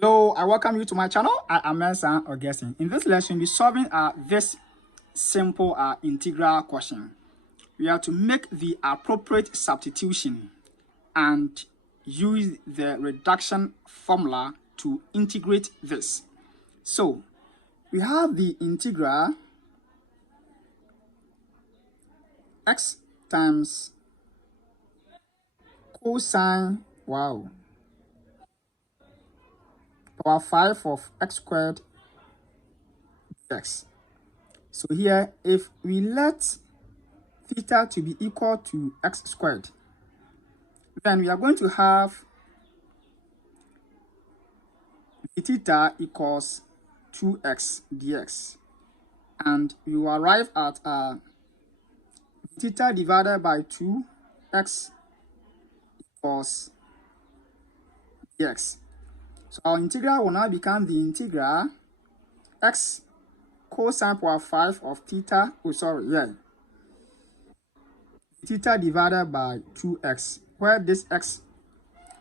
Hello, I welcome you to my channel. I am Mensa Augustine. In this lesson, we'll be solving this simple integral question. We are to make the appropriate substitution and use the reduction formula to integrate this. So, we have the integral x times cosine, power 5 of x squared dx. So here, if we let theta to be equal to x squared, then we are going to have theta equals 2x dx, and we will arrive at theta divided by 2x equals dx. So our integral will now become the integral x cosine power 5 of theta, theta divided by 2x, where this x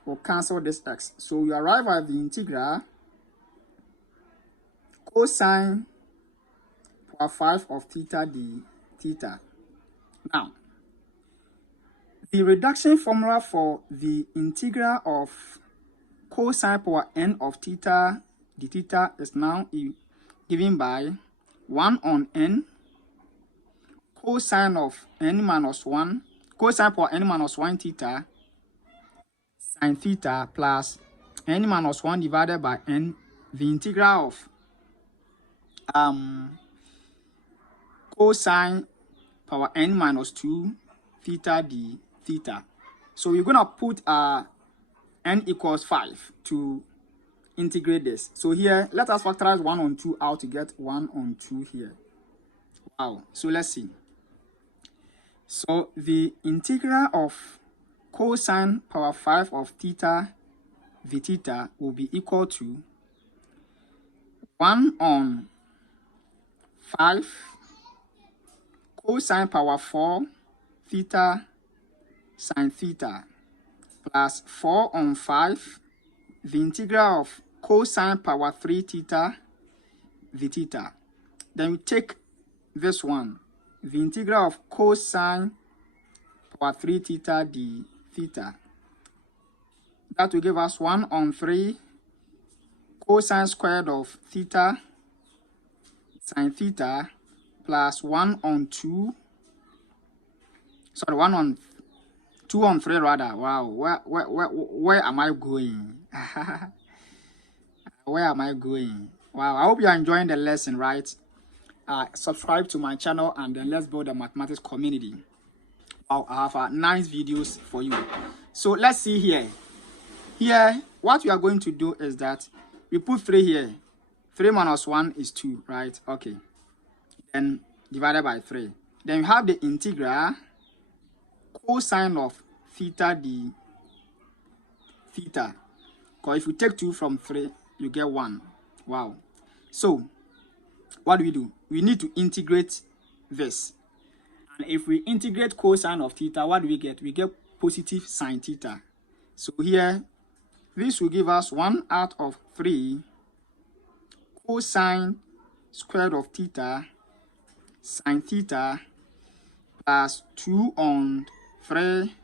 will cancel this x. So we arrive at the integral cosine power 5 of theta d theta. Now, the reduction formula for the integral of cosine power n of theta d theta is now given by 1 on n cosine of n minus 1, cosine power n minus 1 theta sine theta plus n minus 1 divided by n, the integral of cosine power n minus 2 theta d theta. So we're going to put n equals 5 to integrate this. So here, let us factorize 1 on 2 out to get 1 on 2 here. So let's see. So the integral of cosine power 5 of theta v theta will be equal to 1 on 5 cosine power 4 theta sine theta plus 4 on 5 the integral of cosine power 3 theta v theta. Then we take this one, the integral of cosine power 3 theta d theta. That will give us 1 on 3 cosine squared of theta sine theta plus 1 on 2, 1 on 2 on 3 rather. Where am I going? Where am I going? I hope you are enjoying the lesson, right? Subscribe to my channel and then let's build a mathematics community. I have nice videos for you. So let's see here. Here, what we are going to do is that we put 3 here. 3 minus 1 is 2, right? Okay. Then divided by 3. Then we have the integral cosine of theta d theta. Because if you take 2 from 3, you get 1. So, what do? We need to integrate this. And if we integrate cosine of theta, what do we get? We get positive sine theta. So here, this will give us 1 out of 3 cosine squared of theta sine theta plus 2 on 3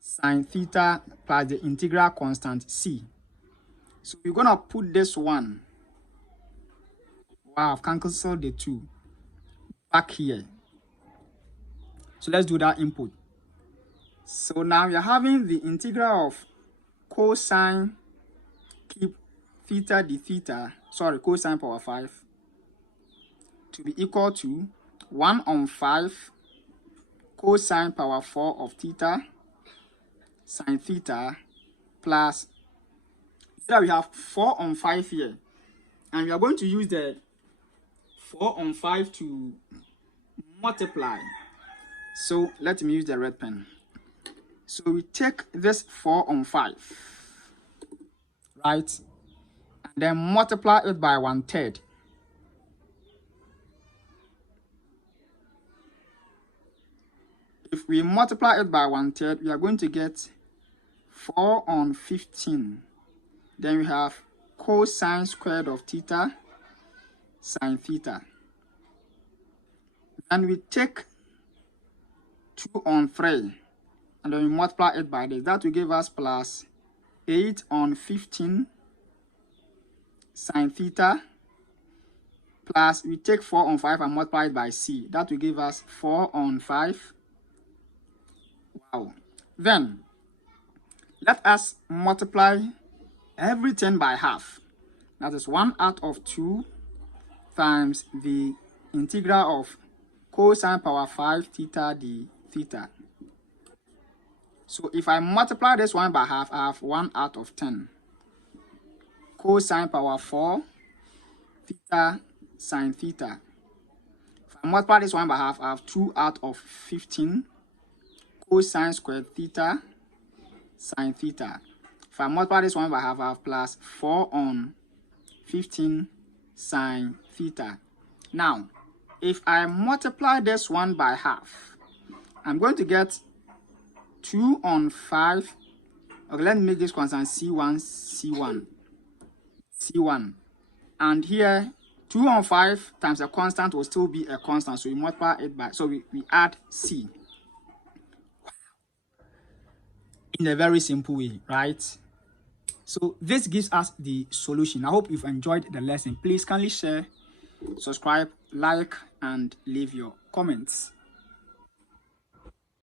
sine theta plus the integral constant c. So we're going to put this one. I've cancelled the 2 back here. So let's do that input. So now we are having the integral of cosine theta d theta, cosine power 5 to be equal to 1 on 5 cosine power 4 of theta sine theta plus, here we have 4 on 5 here, and we are going to use the 4 on 5 to multiply. So let me use the red pen. So we take this 4 on 5, right, and then multiply it by 1/3. If we multiply it by 1/3, we are going to get 4 on 15. Then we have cosine squared of theta sine theta. And we take 2 on 3 and then we multiply it by this. That will give us plus 8 on 15 sine theta, plus we take 4 on 5 and multiply it by c. That will give us 4 on 5. Wow. Then let us multiply everything by half. That is 1 out of 2 times the integral of cosine power 5 theta d theta. So if I multiply this one by half, I have 1 out of 10 cosine power 4 theta sine theta. If I multiply this one by half, I have 2 out of 15 cosine squared theta sine theta. If I multiply this one by half, I have plus 4 on 15 sine theta. Now, if I multiply this one by half, I'm going to get 2 on 5. Okay, let me make this constant C1. And here, 2 on 5 times a constant will still be a constant. So we multiply it by, so we add C. In a very simple way, right? So this gives us the solution. I hope you've enjoyed the lesson. Please kindly share, subscribe, like, and leave your comments.